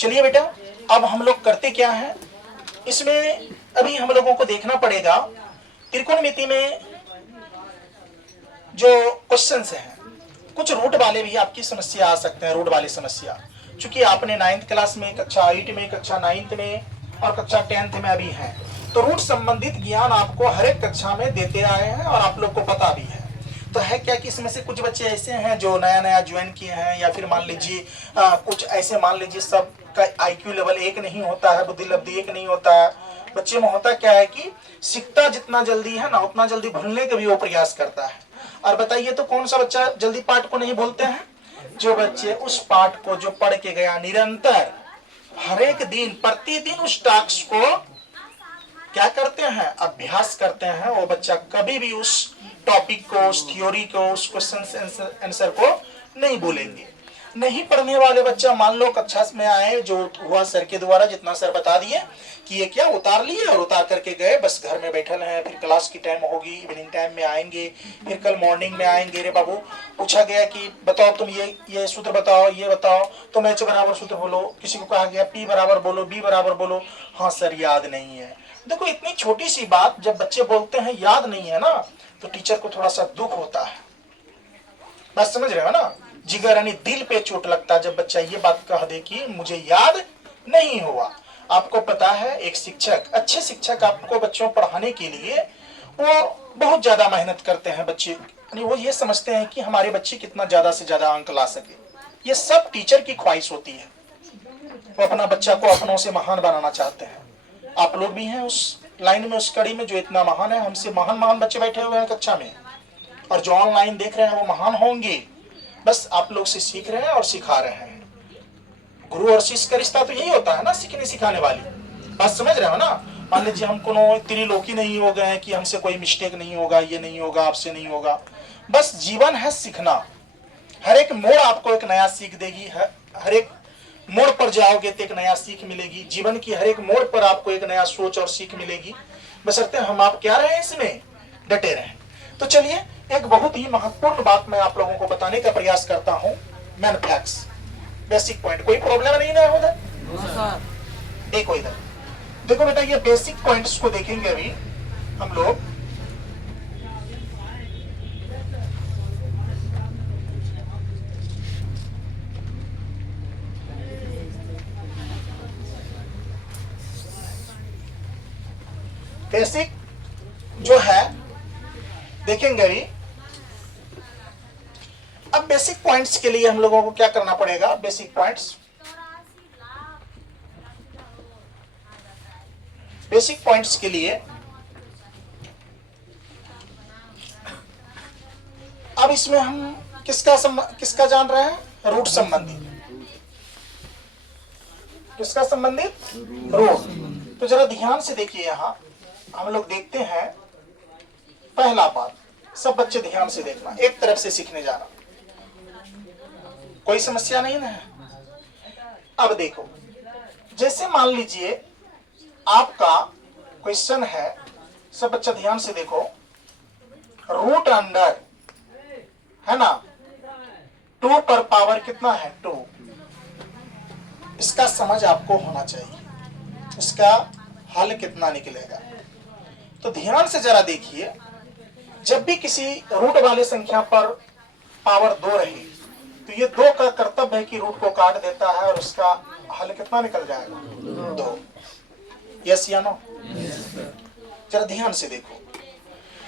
चलिए बेटा, अब हम लोग करते क्या है, इसमें अभी हम लोगों को देखना पड़ेगा त्रिकोणमिति में जो क्वेश्चंस हैं, कुछ रूट वाले भी आपकी समस्या आ सकते हैं। रूट वाली समस्या, चूंकि आपने 9th क्लास में, कक्षा 8 में, कक्षा 9th में और कक्षा 10th में अभी है, तो रूट संबंधित ज्ञान आपको हर एक कक्षा में देते आए हैं और आप लोग को पता भी है। तो है क्या कि इसमें से कुछ बच्चे ऐसे हैं जो नया नया ज्वाइन किए हैं, या फिर मान लीजिए कुछ ऐसे, मान लीजिए सबका IQ लेवल एक नहीं होता है, बुद्धि लब्धि एक नहीं होता है। बच्चे में होता क्या है कि सीखता जितना जल्दी है ना, उतना जल्दी भूलने का भी वो प्रयास करता है। और बताइए तो कौन सा बच्चा जल्दी पाठ को नहीं भूलते हैं? जो बच्चे उस पाठ को जो पढ़ के गया निरंतर हर एक दिन प्रतिदिन उस टास्क को क्या करते हैं, अभ्यास करते हैं, वो बच्चा कभी भी उस टॉपिक को, उस थ्योरी को, उस क्वेश्चन आंसर को नहीं भूलेंगे। नहीं पढ़ने वाले बच्चा, मान लो कक्षा में आए, जो हुआ सर के द्वारा जितना सर बता दिए कि ये क्या उतार लिए और उतार करके गए, बस घर में बैठल हैं, फिर क्लास की टाइम होगी, इवनिंग टाइम में आएंगे, फिर कल मॉर्निंग में आएंगे। रे बाबू, पूछा गया कि बताओ तुम ये सूत्र बताओ, ये बताओ, तो H बराबर सूत्र बोलो। किसी को कहा गया P बराबर बोलो, B बराबर बोलो, हाँ सर याद नहीं है। देखो, इतनी छोटी सी बात जब बच्चे बोलते हैं याद नहीं है ना, तो टीचर को थोड़ा सा दुख होता है। बात समझ रहे हो ना? जिगर यानी दिल पे चोट लगता है जब बच्चा ये बात कह दे कि मुझे याद नहीं हुआ। आपको पता है, एक शिक्षक, अच्छे शिक्षक आपको बच्चों पढ़ाने के लिए वो बहुत ज्यादा मेहनत करते हैं। बच्चे यानी वो ये समझते हैं कि हमारे बच्चे कितना ज्यादा से ज्यादा अंक ला सके। ये सब टीचर की ख्वाहिश होती है, वो अपना बच्चा को अपनों से महान बनाना चाहते हैं। आप लोग भी हैं उस लाइन में, उस कड़ी में जो इतना महान है। हमसे महान महान बच्चे बैठे हुए हैं कक्षा में, और जो ऑनलाइन देख रहे हैं वो महान होंगे। बस आप लोग से सीख रहे हैं और सिखा रहे हैं। गुरु और शिष्य का रिश्ता तो यही होता है ना, सीखने सिखाने वाली। बात समझ रहे हो ना? मान लीजिए हम कोनो त्रिलोकी नहीं हो गए कि हमसे कोई मिस्टेक नहीं होगा, ये नहीं होगा, आपसे नहीं होगा। बस जीवन है सीखना। हर एक मोड़ आपको एक नया सीख देगी। हर एक मोड़ पर जाओगे तो एक नया सीख मिलेगी। जीवन की हर एक मोड़ पर आपको एक नया सोच और सीख मिलेगी, बशर्ते हम आप क्या रहे, इसमें डटे रहें। तो चलिए, एक बहुत ही महत्वपूर्ण बात मैं आप लोगों को बताने का प्रयास करता हूं। Man facts, basic point. कोई प्रॉब्लम नहीं ना उधर? देखो इधर, देखो बेटा, ये बेसिक पॉइंट्स को देखेंगे अभी हम लोग। बेसिक जो है देखेंगे अभी। अब बेसिक पॉइंट्स के लिए हम लोगों को क्या करना पड़ेगा? बेसिक पॉइंट्स, बेसिक पॉइंट्स के लिए अब इसमें हम किसका जान रहे हैं? रूट संबंधी। किसका संबंधित? रूट। तो जरा ध्यान से देखिए, यहां हम लोग देखते हैं पहला बात। सब बच्चे ध्यान से देखना, एक तरफ से सीखने जाना, कोई समस्या नहीं है। अब देखो, जैसे मान लीजिए आपका क्वेश्चन है, सब बच्चा ध्यान से देखो, रूट अंडर है ना 2 पर पावर कितना है? 2। इसका समझ आपको होना चाहिए, इसका हल कितना निकलेगा। तो ध्यान से जरा देखिए, जब भी किसी रूट वाले संख्या पर पावर 2 रही, तो ये 2 का कर्तव्य है कि रूट को काट देता है और उसका हल कितना निकल जाएगा? 2। यस या नो? जरा ध्यान से देखो।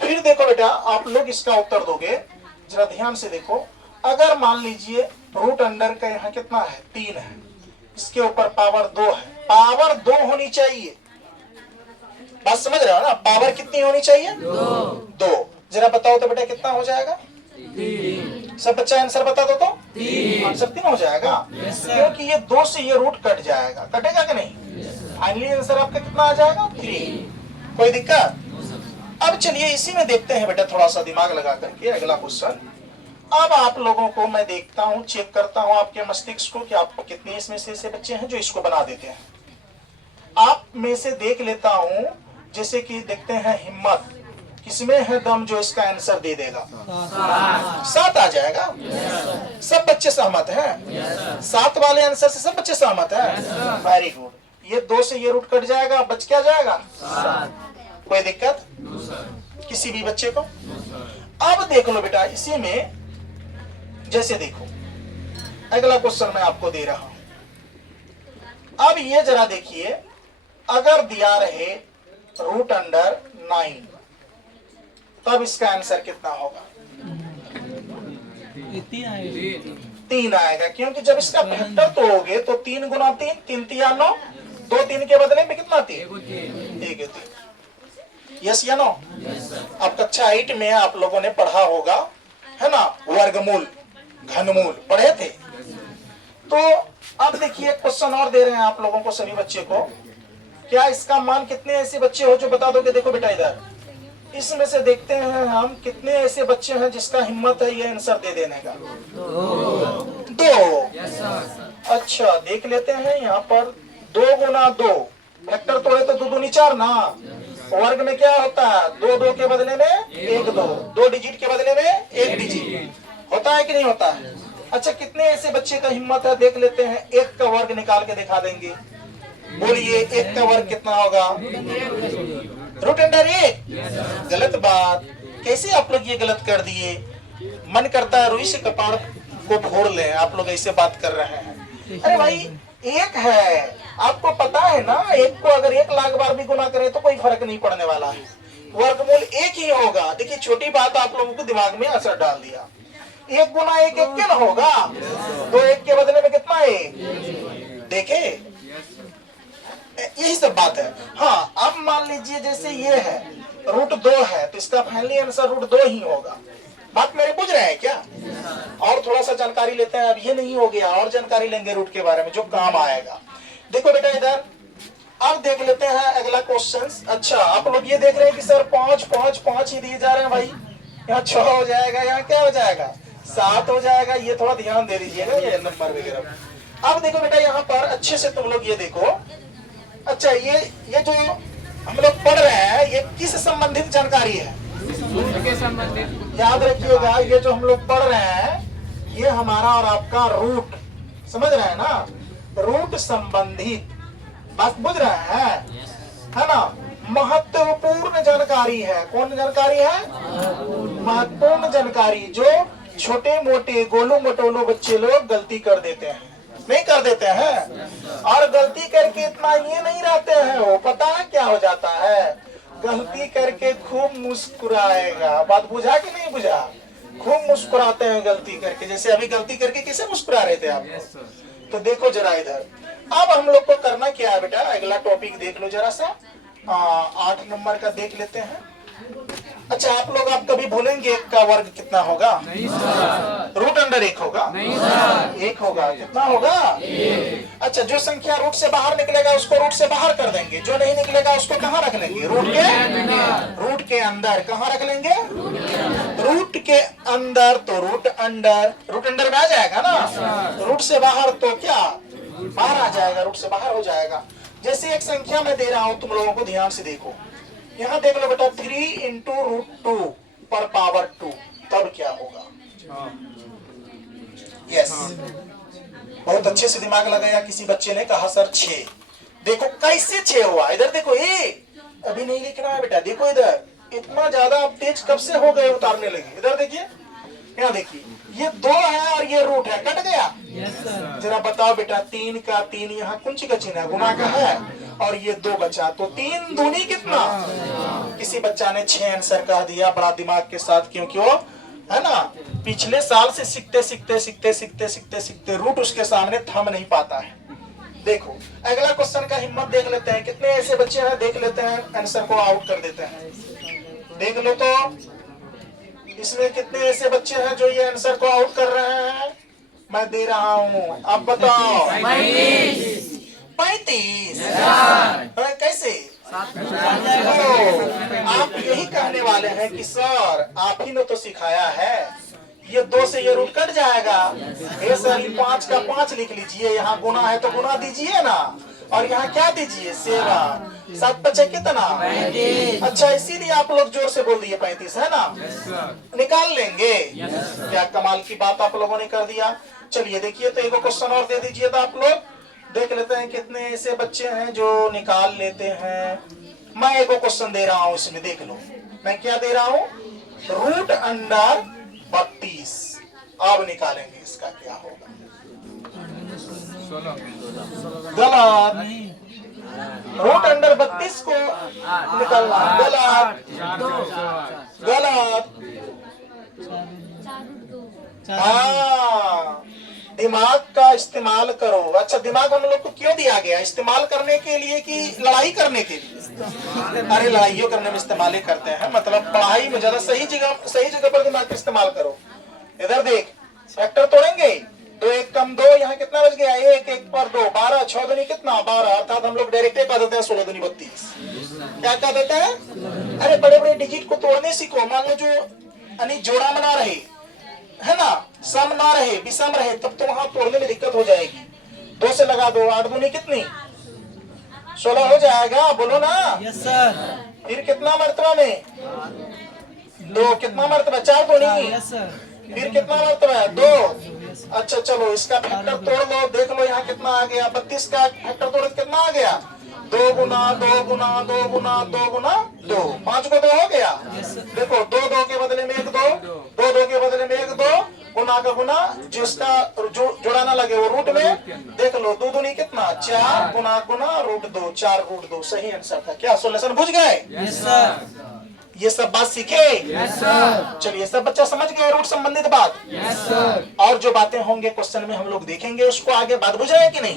फिर देखो बेटा, आप लोग इसका उत्तर दोगे। जरा ध्यान से देखो, अगर मान लीजिए रूट अंडर का यहाँ कितना है? 3 है, इसके ऊपर पावर 2 है। पावर 2 होनी चाहिए। बात समझ रहे हो ना? पावर कितनी होनी चाहिए? 2। जरा बताओ तो बेटा कितना हो जाएगा? 3। सब बच्चा आंसर बता दो तो 3। आंसर 3 हो जाएगा, क्योंकि ये 2 से ये रूट कट जाएगा। कटेगा कि नहीं? फाइनली आंसर आपका कितना आ जाएगा? 3। कोई दिक्कत? अब चलिए इसी में देखते हैं बेटा, थोड़ा सा दिमाग लगा करके अगला क्वेश्चन। अब आप लोगों को मैं देखता हूं, चेक करता हूं आपके मस्तिष्क को कि आपको कितने इसमें से ऐसे बच्चे हैं जो इसको बना देते हैं। आप में से देख लेता हूं, जैसे कि देखते हैं हिम्मत, किसमें है दम जो इसका आंसर दे देगा? 7 आ जाएगा। सब बच्चे सहमत हैं? 7 वाले आंसर से सब बच्चे सहमत हैं? Very good. ये 2 से ये रूट कट जाएगा, बच क्या जाएगा? 7। कोई दिक्कत किसी भी बच्चे को? अब देख लो बेटा, इसी में जैसे देखो अगला क्वेश्चन मैं आपको दे रहा हूं। अब ये जरा देखिए, अगर दिया रहे रूट अंडर 9, तब इसका आंसर कितना होगा? 3 आएगा, क्योंकि जब इसका फैक्टर तोड़ोगे तो 3 गुना 3, 3 तिया 9, 2 3 के बदले में कितना 3? 1 3। यस या नो? अब कक्षा 8 में आप लोगों ने पढ़ा होगा, है ना, वर्गमूल, घनमूल पढ़े थे। तो अब देखिए क्वेश्चन और दे रहे हैं आप लोगों को, सभी बच्चे को। क्या इसका मान कितने ऐसे बच्चे हो जो बता दोगे? देखो बेटा इधर, इसमें से देखते हैं हम कितने ऐसे बच्चे हैं जिसका हिम्मत है ये आंसर दे देने का? 2। अच्छा देख लेते हैं यहाँ पर, 2 गुना 2, फैक्टर तोड़े तो 2 दूनी 4 ना। वर्ग में क्या होता है? 2 2 के बदले में 1 2, 2 डिजिट के बदले में 1 डिजिट होता है कि नहीं होता है? अच्छा कितने ऐसे बच्चे का हिम्मत है? देख लेते हैं, 1 का वर्ग निकाल के दिखा देंगे। बोलिए 1 का वर्ग कितना होगा? Root under 1। गलत बात। कैसे आप लोग ये गलत कर दिए? मन करता है रुई से कपाड़ को फोड़ लें, आप लोग ऐसे बात कर रहे हैं। अरे भाई 1 है, आपको पता है ना, 1 को अगर 1 लाख बार भी गुना करें तो कोई फर्क नहीं पड़ने वाला है, वर्गमूल 1 ही होगा। देखिए छोटी बात आप लोगों को दिमाग में असर डाल दिया। 1 गुना 1 1 क्या होगा? तो 1 के बदले में कितना है? देखे, यही सब बात है। हाँ अब मान लीजिए जैसे ये है रूट 2 है, तो इसका फाइनली आंसर रूट 2 ही होगा। बात मेरे बुझ रहे हैं क्या? और थोड़ा सा जानकारी लेते हैं। अब ये नहीं हो गया, और जानकारी लेंगे रूट के बारे में जो काम आएगा। देखो बेटा इधर, अब देख लेते हैं अगला क्वेश्चन। अच्छा आप लोग ये देख रहे हैं कि सर 5 5 5 ही दिए जा रहे हैं भाई, यहाँ 6 हो जाएगा, यहाँ क्या हो जाएगा? 7 हो जाएगा। ये थोड़ा ध्यान दे दीजिएगा ये नंबर वगैरह। अब देखो बेटा यहाँ पर अच्छे से तुम लोग ये देखो। अच्छा ये जो हम लोग पढ़ रहे हैं ये किस संबंधित जानकारी है? रूट के संबंधित। याद रखिएगा, ये जो हम लोग पढ़ रहे हैं ये हमारा और आपका रूट, समझ रहे हैं ना, रूट संबंधित बात बुझ रहे हैं, है ना। महत्वपूर्ण जानकारी है। कौन जानकारी है? महत्वपूर्ण जानकारी, जो छोटे मोटे गोलू मटोलू बच्चे लोग गलती कर देते हैं, नहीं कर देते हैं। और गलती करके इतना ये नहीं रहते हैं, वो पता है क्या हो जाता है? गलती करके खूब मुस्कुराएगा। बात बुझा कि नहीं बुझा? खूब मुस्कुराते हैं गलती करके। जैसे अभी गलती करके किसे मुस्कुरा रहे थे आप? तो देखो जरा इधर, अब हम लोग को करना क्या है बेटा? अगला टॉपिक देख लो जरा सा, 8 नंबर का देख लेते हैं। अच्छा आप लोग आप कभी भूलेंगे 1 का वर्ग कितना होगा? नहीं सर। रूट अंडर 1 होगा? नहीं सर। 1 होगा। कितना होगा? 1। अच्छा जो संख्या रूट से बाहर निकलेगा उसको रूट से बाहर कर देंगे, जो नहीं निकलेगा उसको कहाँ रख लेंगे? रूट के अंदर। कहाँ रख लेंगे? रूट के अंदर। तो रूट अंडर में आ जाएगा ना। रूट से बाहर तो क्या बाहर आ जाएगा, रूट से बाहर हो जाएगा। जैसे एक संख्या में दे रहा हूं, तुम लोगों को ध्यान से देखो। यहाँ देख लो बेटा, 3 × √2 पर पावर 2, तब क्या होगा? यस, बहुत अच्छे से दिमाग लगाया किसी बच्चे ने, कहा सर 6। देखो कैसे 6 हुआ। इधर देखो, अभी नहीं लिखना है बेटा। देखो इधर, इतना ज्यादा आप तेज कब से हो गए, उतारने लगे। इधर देखिए, यहाँ देखिए, ये 2 है और ये रूट है, कट गया। जरा बताओ बेटा, 3 का 3 यहाँ कुंची का चिन्ह है, गुना का है, और ये 2 बचा, तो 3 दूनी कितना? किसी बच्चा ने 6 आंसर कह दिया बड़ा दिमाग के साथ, क्योंकि वो है ना पिछले साल से सीखते रूट उसके सामने थम नहीं पाता है। देखो अगला क्वेश्चन का हिम्मत देख लेते हैं, कितने ऐसे बच्चे हैं, देख लेते हैं, आंसर को आउट कर देते हैं। देख लो तो इसमें कितने ऐसे बच्चे हैं जो ये आंसर को आउट कर रहे हैं। मैं दे रहा हूँ, आप बताओ। 35। कैसे? आप यही कहने वाले हैं कि सर आप ही ने तो सिखाया है, ये 2 से ये रूट कट जाएगा। ये सर 5 का 5 लिख लीजिए, यहाँ गुना है तो गुना दीजिए ना। और यहाँ क्या दीजिए? सेवा। 7 पचे कितना? 35। अच्छा, इसीलिए आप लोग जोर से बोल दिए 35 है ना? निकाल लेंगे। क्या कमाल की बात आप लोगों ने कर दिया। चलिए देखिए, तो एक क्वेश्चन और दे दीजिए, तो आप लोग देख लेते हैं कितने ऐसे बच्चे हैं जो निकाल लेते हैं। मैं एक क्वेश्चन दे रहा हूं, इसमें देख लो मैं क्या दे रहा हूं। Root under 32। अब निकालेंगे इसका क्या होगा। गलत। रूट अंडर 32 को निकालना गलत। गलत। हाँ, दिमाग का इस्तेमाल करो। अच्छा, दिमाग हम लोग को क्यों दिया गया? इस्तेमाल करने के लिए कि लड़ाई करने के लिए? अरे लड़ाइयों करने में इस्तेमाल ही करते हैं, मतलब पढ़ाई में ज्यादा सही जगह पर दिमाग का इस्तेमाल करो। इधर देख, फैक्टर तोड़ेंगे। 2 1 कम 2, यहाँ कितना बच गया? 1 1 पर 2 12, 6 दूनी कितना? 12। अर्थात हम लोग डायरेक्ट कह देते हैं 16 दूनी 32। क्या कह देते हैं? अरे बड़े बड़े डिजिट को तोड़ने सीखो। मान लो जो यानी जोड़ा बना रहे है ना, सम ना रहे, विषम रहे, तब तो वहां तोड़ने में दिक्कत हो जाएगी। 2 से लगा दो, 8 दूनी कितनी? 16 हो जाएगा, बोलो ना। Yes sir. फिर कितना मर्तबा में? 2। कितना मर्तबा? 4 दूनी। Yes sir. फिर कितना मर्तबा है? 2। अच्छा चलो, इसका फैक्टर तोड़ लो, देख लो यहाँ कितना आ गया। 32 का फैक्टर तोड़ कितना आ गया? 2 गुना 2 गुना 2 गुना 2 गुना 2। 5 को 2 हो गया। देखो, 2 2 के बदले में 1 2, 2 2 के बदले में 1 2, गुना का गुना, जिसका जोड़ा ना लगे वो रूट में। देख लो, 2 दूनी कितना? 4 गुना गुना रूट 2, 4 रूट 2 सही आंसर था। क्या सोल्यूशन बुझ गए? Yes sir. ये सब बात सीखे? Yes sir. चलिए, सब बच्चा समझ गए रूट संबंधित बात? Yes sir. और जो बातें होंगे क्वेश्चन में हम लोग देखेंगे, उसको आगे बात बुझ रहे हैं कि नहीं?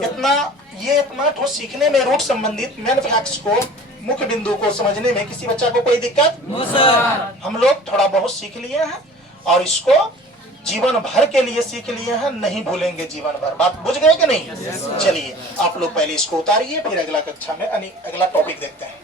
इतना ठोस सीखने में रूट संबंधित मेन फैक्ट्स को, मुख्य बिंदु को समझने में किसी बच्चा को कोई दिक्कत? No sir. हम लोग थोड़ा बहुत सीख लिए हैं और इसको जीवन भर के लिए सीख लिए हैं, नहीं भूलेंगे जीवन भर। बात बुझ गए कि नहीं? चलिए, आप लोग पहले इसको उतारिए, फिर अगला कक्षा में अगला टॉपिक देखते हैं।